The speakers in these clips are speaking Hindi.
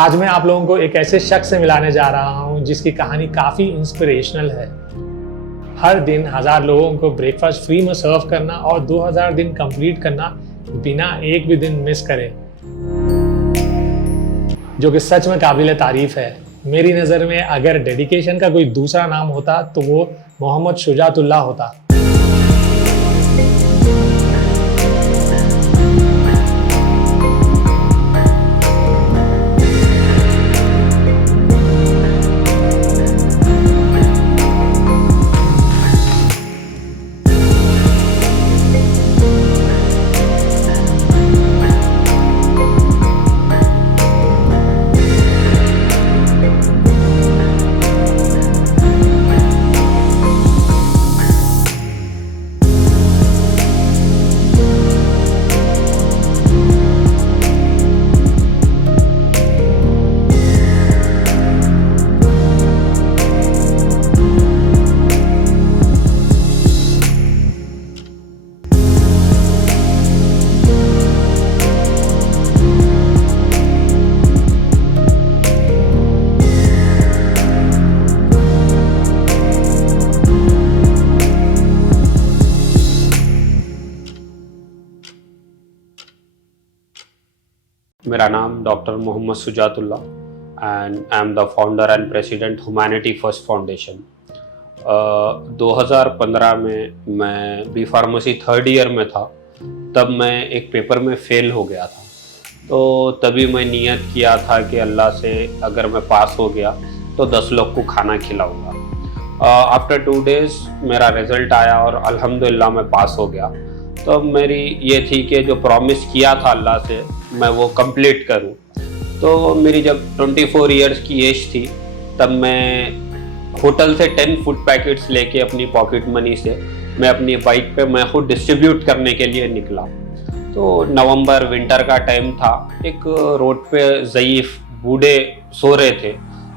आज मैं आप लोगों को एक ऐसे शख्स से मिलाने जा रहा हूं जिसकी कहानी काफ़ी इंस्पिरेशनल है। हर दिन 1000 लोगों को ब्रेकफास्ट फ्री में सर्व करना और 2000 दिन कंप्लीट करना बिना एक भी दिन मिस करे, जो कि सच में काबिल तारीफ है। मेरी नज़र में अगर डेडिकेशन का कोई दूसरा नाम होता तो वो मोहम्मद शुजातुल्लाह होता। मेरा नाम doctor Mohammad Shujatullah and I am the founder and president humanity first foundation. 2015 में मैं बी फार्मेसी थर्ड ईयर में था, तब मैं एक पेपर में फ़ेल हो गया था। तो तभी मैं नियत किया था कि अल्लाह से अगर मैं पास हो गया तो 10 लोग को खाना खिलाऊंगा। आफ्टर 2 डेज़ मेरा रिज़ल्ट आया और अल्हम्दुलिल्लाह मैं पास हो गया। तो मेरी ये थी कि जो प्रॉमिस किया था अल्लाह से मैं वो कंप्लीट करूं। तो मेरी जब 24 इयर्स की एज थी तब मैं होटल से 10 फूड पैकेट्स लेके अपनी पॉकेट मनी से मैं अपनी बाइक पे मैं खुद डिस्ट्रीब्यूट करने के लिए निकला। तो नवंबर विंटर का टाइम था, एक रोड पे ज़ईफ़ बूढ़े सो रहे थे।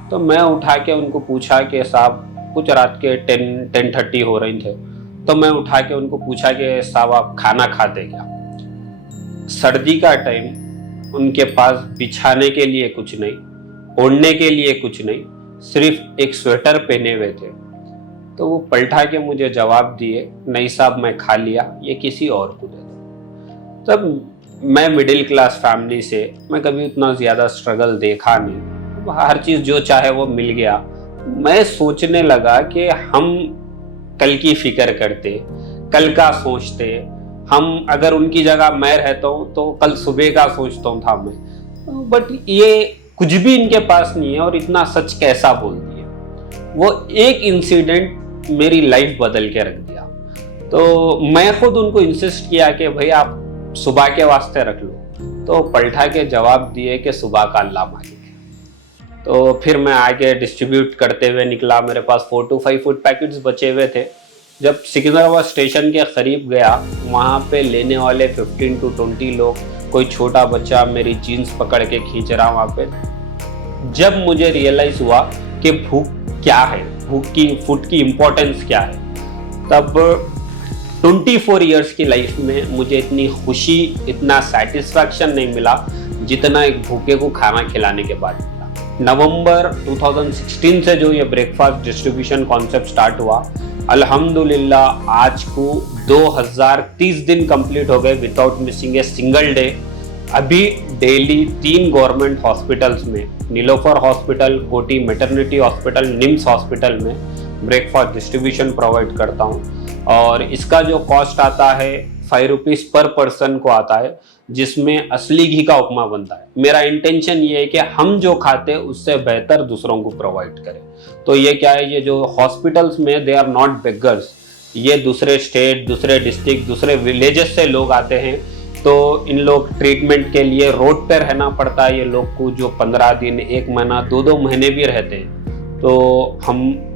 तो मैं उठा के उनको पूछा कि साहब, कुछ रात के 10:30 हो रही थे, तो मैं उठा के उनको पूछा कि साहब आप खाना खाते क्या। सर्दी का टाइम, उनके पास बिछाने के लिए कुछ नहीं, ओढ़ने के लिए कुछ नहीं, सिर्फ एक स्वेटर पहने हुए थे। तो वो पलटा के मुझे जवाब दिए, नहीं साहब मैं खा लिया, ये किसी और को दे दो। तब मैं मिडिल क्लास फैमिली से, मैं कभी उतना ज़्यादा स्ट्रगल देखा नहीं, हर चीज़ जो चाहे वो मिल गया। मैं सोचने लगा कि हम कल की फिक्र करते, कल का सोचते, हम अगर उनकी जगह मैं रहता हूँ तो कल सुबह का सोचता हूँ था मैं। बट ये कुछ भी इनके पास नहीं है और इतना सच कैसा बोल दिया। वो एक इंसिडेंट मेरी लाइफ बदल के रख दिया। तो मैं खुद उनको इंसिस्ट किया कि भाई आप सुबह के वास्ते रख लो। तो पलटा के जवाब दिए कि सुबह का अल्लाह मालिक है। तो फिर मैं आगे डिस्ट्रीब्यूट करते हुए निकला। मेरे पास 4 to 5 फूड पैकेट्स बचे हुए थे। जब सिकंदराबाद स्टेशन के करीब गया, वहाँ पे लेने वाले 15 to 20 लोग, कोई छोटा बच्चा मेरी जीन्स पकड़ के खींच रहा वहाँ पे। जब मुझे रियलाइज़ हुआ कि भूख क्या है, भूख की फूड की इम्पोर्टेंस क्या है, तब 24 इयर्स की लाइफ में मुझे इतनी खुशी, इतना सेटिस्फैक्शन नहीं मिला जितना एक भूखे को खाना खिलाने के बाद मिला। नवंबर 2016 से जो ये ब्रेकफास्ट डिस्ट्रीब्यूशन कॉन्सेप्ट स्टार्ट हुआ, अल्हम्दुलिल्लाह आज को 2030 दिन कंप्लीट हो गए without missing a single day. अभी डेली 3 गवर्नमेंट हॉस्पिटल्स में, नीलोफर हॉस्पिटल, कोटी मैटरनिटी हॉस्पिटल, निम्स हॉस्पिटल में ब्रेकफास्ट डिस्ट्रीब्यूशन प्रोवाइड करता हूँ। और इसका जो कॉस्ट आता है 5 रुपीज़ पर पर्सन को आता है, जिसमें असली घी का उपमा बनता है। मेरा इंटेंशन ये है कि हम जो खाते हैं उससे बेहतर दूसरों को प्रोवाइड करें। तो ये क्या है, ये जो हॉस्पिटल्स में दे आर नॉट बेगर्स, ये दूसरे स्टेट, दूसरे डिस्ट्रिक्ट, दूसरे विलेजेस से लोग आते हैं। तो इन लोग ट्रीटमेंट के लिए रोड पे रहना पड़ता है ये लोग को, जो 15 दिन, 1 महीना, 2-2 महीने भी रहते हैं। तो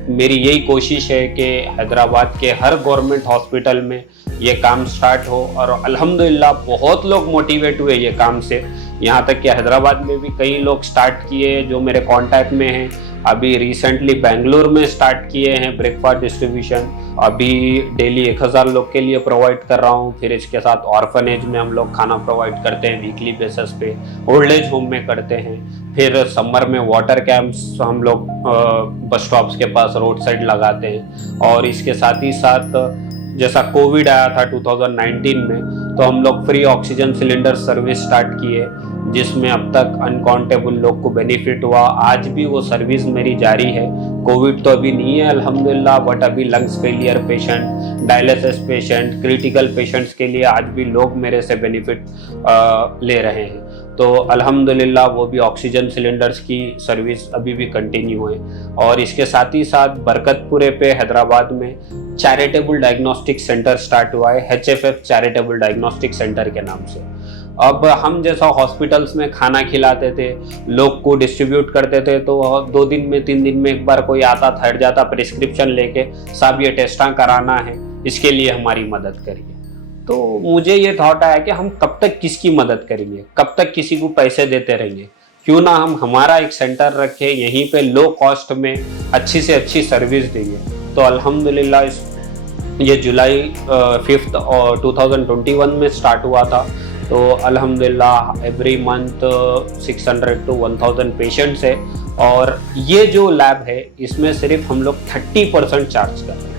मेरी यही कोशिश है कि हैदराबाद के हर गवर्नमेंट हॉस्पिटल में ये काम स्टार्ट हो। और अल्हम्दुलिल्लाह बहुत लोग मोटिवेट हुए ये काम से, यहाँ तक कि हैदराबाद में भी कई लोग स्टार्ट किए जो मेरे कांटेक्ट में हैं। अभी रिसेंटली बेंगलोर में स्टार्ट किए हैं ब्रेकफास्ट डिस्ट्रीब्यूशन। अभी डेली 1000 लोग के लिए प्रोवाइड कर रहा हूँ। फिर इसके साथ ऑर्फनेज में हम लोग खाना प्रोवाइड करते हैं वीकली बेसिस पे, ओल्ड एज होम में करते हैं। फिर समर में वाटर कैंप्स हम लोग बस स्टॉप्स के पास रोड साइड लगाते हैं। और इसके साथ ही साथ जैसा कोविड आया था 2019 में, तो हम लोग free oxygen cylinder service start किए, जिसमें अब तक अनकाउंटेबल लोग को बेनिफिट हुआ। आज भी वो सर्विस मेरी जारी है। कोविड तो अभी नहीं है अल्हम्दुलिल्लाह, बट अभी lungs failure patient, dialysis patient, critical patients के लिए आज भी लोग मेरे से बेनिफिट ले रहे हैं। तो अल्हम्दुलिल्लाह वो भी ऑक्सीजन सिलेंडर्स की सर्विस अभी भी कंटिन्यू है। और इसके साथ ही साथ बरकतपुरे पे हैदराबाद में चैरिटेबल डायग्नोस्टिक सेंटर स्टार्ट हुआ है, HFF चैरिटेबल डायग्नोस्टिक सेंटर के नाम से। अब हम जैसा हॉस्पिटल्स में खाना खिलाते थे, लोग को डिस्ट्रीब्यूट करते थे, तो 2 दिन में 3 दिन में एक बार कोई आता था, हट जाता प्रिस्क्रिप्शन लेके, साहब ये टेस्टा कराना है, इसके लिए हमारी मदद करिए। तो मुझे ये थॉट आया कि हम कब तक किसकी मदद करेंगे, कब तक किसी को पैसे देते रहेंगे, क्यों ना हम हमारा एक सेंटर रखें, यहीं पे लो कॉस्ट में अच्छी से अच्छी सर्विस देंगे। तो अल्हम्दुलिल्लाह ये जुलाई 5 और 2021 में स्टार्ट हुआ था। तो अल्हम्दुलिल्लाह एवरी मंथ 600 to 1000 पेशेंट्स है। और ये जो लैब है इसमें सिर्फ हम लोग 30% चार्ज कर रहे हैं।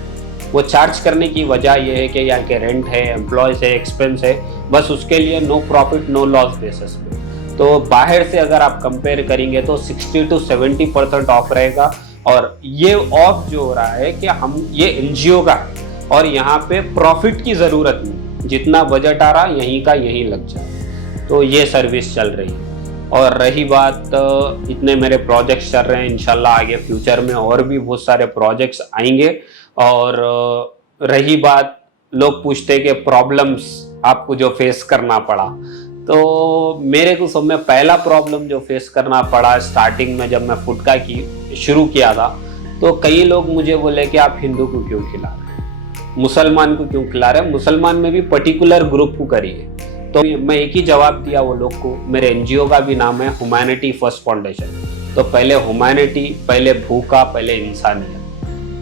वो चार्ज करने की वजह ये है कि यहाँ के रेंट है, एम्प्लॉयज़ है, एक्सपेंस है, बस उसके लिए no profit no loss basis पे। तो बाहर से अगर आप कंपेयर करेंगे तो 60 to 70% ऑफ रहेगा। और ये ऑफ जो हो रहा है कि हम ये NGO का है और यहाँ पे प्रॉफिट की ज़रूरत नहीं, जितना बजट आ रहा यहीं का यहीं लग जाए। तो ये सर्विस चल रही है। और रही बात, इतने मेरे प्रोजेक्ट्स चल रहे हैं, इंशाल्लाह आगे फ्यूचर में और भी बहुत सारे प्रोजेक्ट्स आएंगे। और रही बात, लोग पूछते कि प्रॉब्लम्स आपको जो फेस करना पड़ा, तो मेरे को सब में पहला प्रॉब्लम जो फेस करना पड़ा स्टार्टिंग में जब मैं फुटका की शुरू किया था, तो कई लोग मुझे बोले कि आप हिंदू को क्यों खिला रहे, मुसलमान को क्यों खिला रहे, मुसलमान में भी पर्टिकुलर ग्रुप को करिए। तो मैं एक ही जवाब दिया वो लोग को, मेरे NGO का भी नाम है ह्यूमैनिटी फर्स्ट फाउंडेशन। तो पहले ह्यूमैनिटी, पहले भूखा, पहले इंसानियत,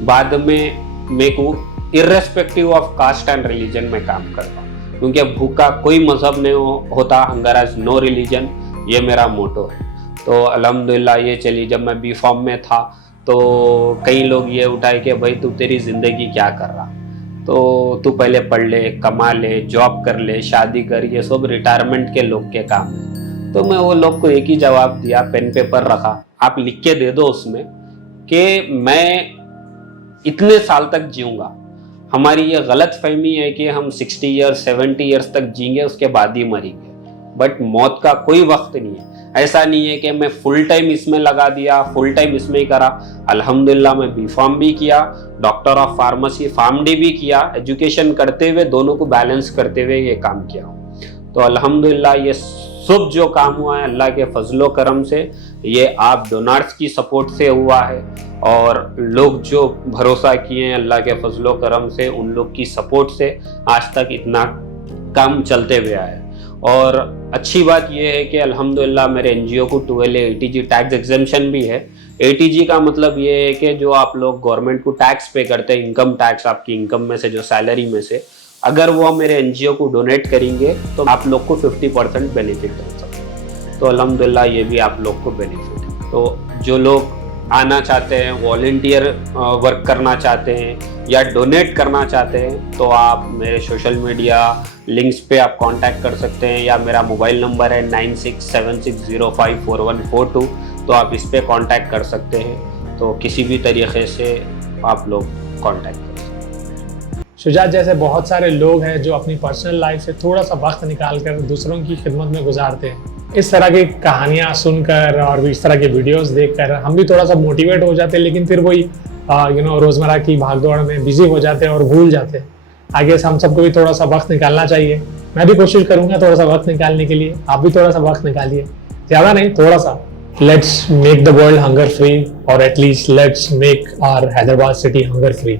बाद में मेरे को irrespective of caste and religion में काम करता हूँ, क्योंकि भूखा कोई मजहब नहीं होता, हंगर एज नो रिलीजन, ये मेरा मोटो है। तो अल्हम्दुलिल्लाह ये चली। जब मैं B.Pharm में था तो कई लोग ये उठाए कि भाई तू तेरी ज़िंदगी क्या कर रहा, तो तू पहले पढ़ ले, कमा ले, जॉब कर ले, शादी कर, ये सब रिटायरमेंट के लोग के काम है। तो मैं वो लोग को एक ही जवाब दिया, पेन पेपर रखा, आप लिख के दे दो उसमें कि मैं इतने साल तक जीऊँगा। हमारी ये गलत फहमी है कि हम 60 ईयर्स 70 ईयर्स तक जीएंगे, उसके बाद ही मरेंगे। बट मौत का कोई वक्त नहीं है। ऐसा नहीं है कि मैं फुल टाइम इसमें लगा दिया, फुल टाइम इसमें ही करा। अल्हम्दुलिल्लाह मैं B.Pharm भी किया, डॉक्टर ऑफ फार्मेसी PharmD भी किया, एजुकेशन करते हुए दोनों को बैलेंस करते हुए ये काम किया। तो अल्हम्दुलिल्लाह ये सब जो काम हुआ है अल्लाह के फजलो करम से, ये आप डोनार्स की सपोर्ट से हुआ है। और लोग जो भरोसा किए हैं अल्लाह के फजलो करम से, उन लोग की सपोर्ट से आज तक इतना काम चलते हुए आया है। और अच्छी बात यह है कि अल्हम्दुलिल्लाह मेरे NGO को 12A ATG टैक्स एग्जेम्पशन भी है। ATG का मतलब ये है कि जो आप लोग गवर्नमेंट को टैक्स पे करते हैं, इनकम टैक्स, आपकी इनकम में से, जो सैलरी में से, अगर वो मेरे NGO को डोनेट करेंगे तो आप लोग को 50% बेनिफिट हो सकता है। तो अल्हम्दुलिल्लाह ये भी आप लोग को बेनिफिट है। तो जो लोग आना चाहते हैं, वॉलंटियर वर्क करना चाहते हैं या डोनेट करना चाहते हैं, तो आप मेरे सोशल मीडिया लिंक्स पे आप कांटेक्ट कर सकते हैं, या मेरा मोबाइल नंबर है 9676054142, तो आप इस पे कांटेक्ट कर सकते हैं। तो किसी भी तरीके से आप लोग कांटेक्ट कर सकते हैं। शुजात जैसे बहुत सारे लोग हैं जो अपनी पर्सनल लाइफ से थोड़ा सा वक्त निकाल कर दूसरों की खिदमत में गुजारते हैं। इस तरह की कहानियाँ सुनकर और इस तरह के वीडियोस देखकर हम भी थोड़ा सा मोटिवेट हो जाते हैं, लेकिन फिर वही रोज़मर्रा की भागदौड़ में बिजी हो जाते हैं और भूल जाते हैं। आगे से हम सबको भी थोड़ा सा वक्त निकालना चाहिए। मैं भी कोशिश करूंगा थोड़ा सा वक्त निकालने के लिए, आप भी थोड़ा सा वक्त निकालिए, ज़्यादा नहीं, थोड़ा सा। Let's make the world hunger free, और at least let's make our Hyderabad city hunger free.